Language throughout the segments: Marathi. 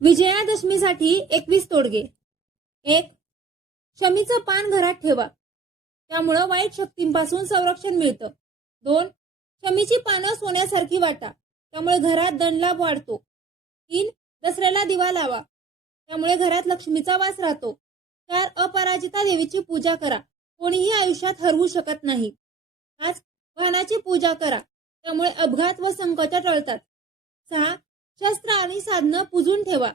विजयादशमीसाठी 21 तोडगे. 1. शमीचं पान घरात ठेवा, त्यामुळं वाईट शक्तींपासून संरक्षण मिळतं. 2. शमीची पानं सोन्यासारखी वाटा, त्यामुळे घरात धनलाभ वाढतो. 3. दसऱ्याला दिवा लावा, त्यामुळे घरात लक्ष्मीचा वास राहतो. 4. अपराजिता देवीची पूजा करा, कोणीही आयुष्यात हरवू शकत नाही. 5. वाहनाची पूजा करा, त्यामुळे अपघात व संकट टळतात. 6. शस्त्र आणि साधनं पूजून ठेवा,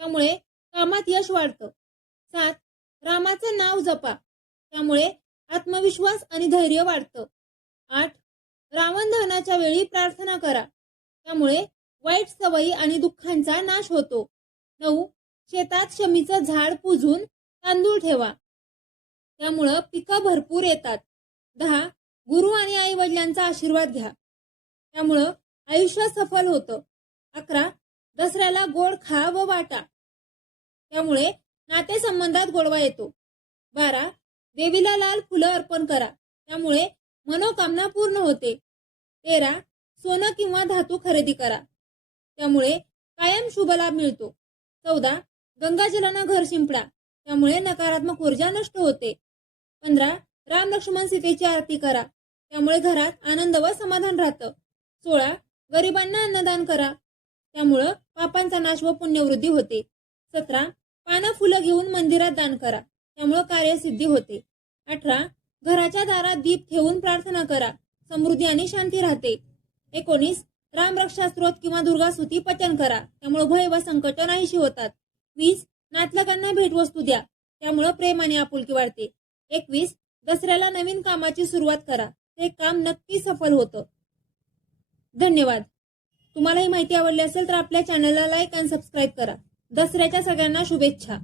त्यामुळे कामात यश वाढतं. 7. रामाचं नाव जपा, त्यामुळे आत्मविश्वास आणि धैर्य वाढतं. 8. रावण दहनाच्या वेळी प्रार्थना करा, त्यामुळे वाईट सवयी आणि दुःखांचा नाश होतो. 9. शेतात शमीचं झाड पूजून तांदूळ ठेवा, त्यामुळं पिकं भरपूर येतात. 10. गुरु आणि आई वडिलांचा आशीर्वाद घ्या, त्यामुळं आयुष्य सफल होतं. 11. दसऱ्याला गोड खा व वाटा, त्यामुळे नातेसंबंधात गोडवा येतो. 12. देवीला लाल फुलं अर्पण करा, त्यामुळे मनोकामना पूर्ण होते. 13. सोनं किंवा धातू खरेदी करा, त्यामुळे कायम शुभलाभ मिळतो. 14. गंगाजलानं घर शिंपडा, त्यामुळे नकारात्मक ऊर्जा नष्ट होते. 15. राम लक्ष्मण सीतेची आरती करा, त्यामुळे घरात आनंद व समाधान राहतं. 16. गरिबांना अन्नदान करा, त्यामुळं पापांचा नाश व पुण्यवृद्धी होते. 17. पानं फुलं घेऊन मंदिरात दान करा, त्यामुळं कार्यसिद्धी होते. 18. घराच्या दारात दीप ठेवून प्रार्थना करा, समृद्धी आणि शांती राहते. 19. रामरक्षा स्तोत्र किंवा दुर्गास्तुती पठण करा, त्यामुळे भय व संकट नाहीशी होतात. 20. नातलगांना भेटवस्तू द्या, त्यामुळे प्रेम आणि आपुलकी वाढते. 21. दसऱ्याला नवीन कामाची सुरुवात करा, ते काम नक्की सफल होतं. धन्यवाद. तुम्हाला ही माहिती आवडली असेल तर आपल्या चॅनलला लाईक आणि सबस्क्राईब करा. दसऱ्याच्या सगळ्यांना शुभेच्छा.